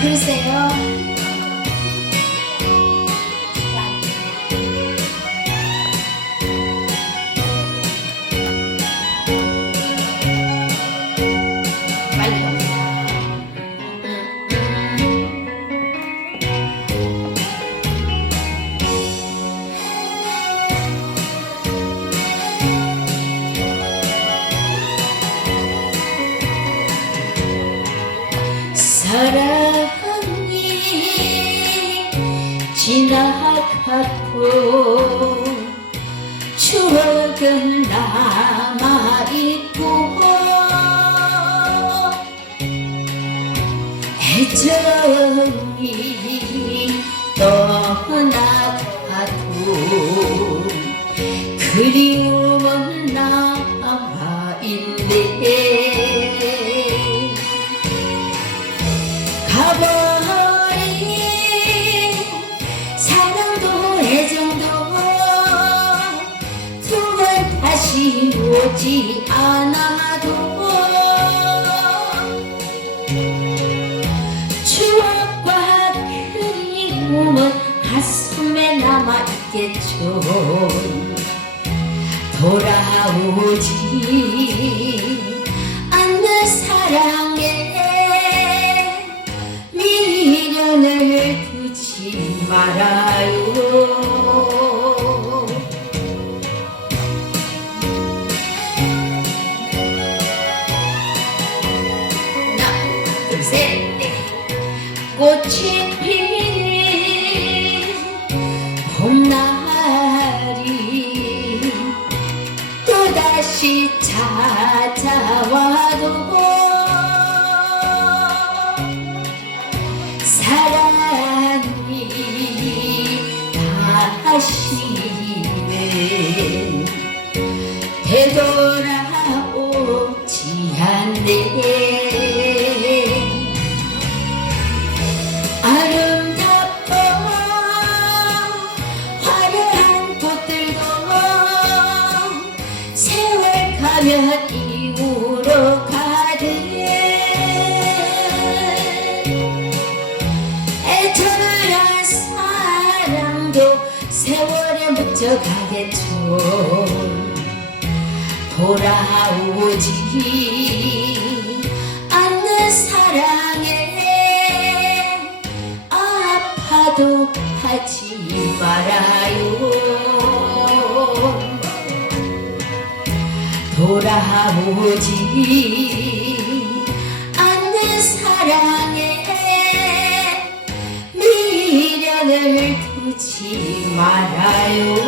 글쎄요. 사랑 지나가고 추억은 남아있고 애정이 떠나가도 그리움은 남아있네. 가버 오지 않아도 추억과 그리움은 가슴에 남아있겠죠. 돌아오지 않는 사랑에 꽃이 피는 봄날이 또다시 찾아와도 사랑이 다시는 되돌아오지 않네 가면 이우로 가듯 애절한 사랑도 세월에 묻혀 가겠죠. 돌아오지 않는 사랑에 아파도 하지 말아요 돌아오지 않는 사랑에 미련을 두지 말아요